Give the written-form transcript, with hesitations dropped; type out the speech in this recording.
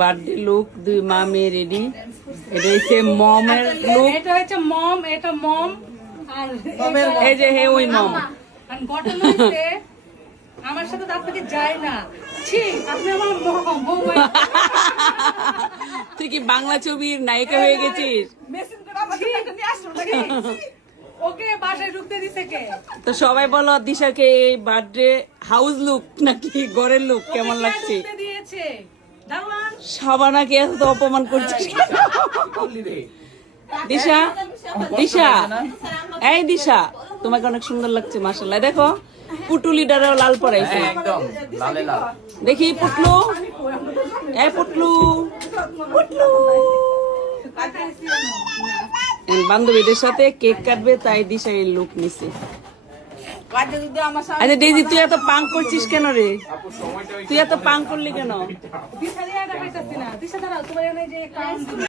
Birthday look, দুই মা মেয়ে রেডি। এটা হচ্ছে মমের লুক, এটা হচ্ছে মম, এটা মম আর এই যে হে ওই মম। আর ঘটনা হচ্ছে আমার সাথে তো আপনাকে যায় না। ছি, আপনি আমার মম। তুই কি বাংলা ছবির নায়িকা হয়ে গেছিস? মেশিন করে আমার এটা নিয়ে আসলো নাকি? ওকে বাসায় ঢুকতে দিছে কে? তো সবাই বলো দিশাকে এই বার্থডে হাউস লুক নাকি ঘরের লুক কেমন ওকে কে লাগছে? ঢুকতে দিয়েছে? দারোয়ান। সাবানাকে এত অপমান করছিস দিশা, দিশা, এই দিশা, তোমাকে অনেক সুন্দর লাগছে মাশাআল্লাহ। দেখো পুটুলি ডারেও লাল পরাইছে, একদম লালে লাল। দেখি পুটলু, এই পুটলু, পুটলু। বান্ধবীদের সাথে কেক কাটবে তাই দিশা এই লুক নিছে। আচ্ছা ডেজি, তুই এত পাং করছিস কেন রে? তুই এত পাং করলি কেন? দিশা দিয়ে এটা পাইতাছি না। দিশা দাঁড়াও, তোমার এখানে যে কাউন্ট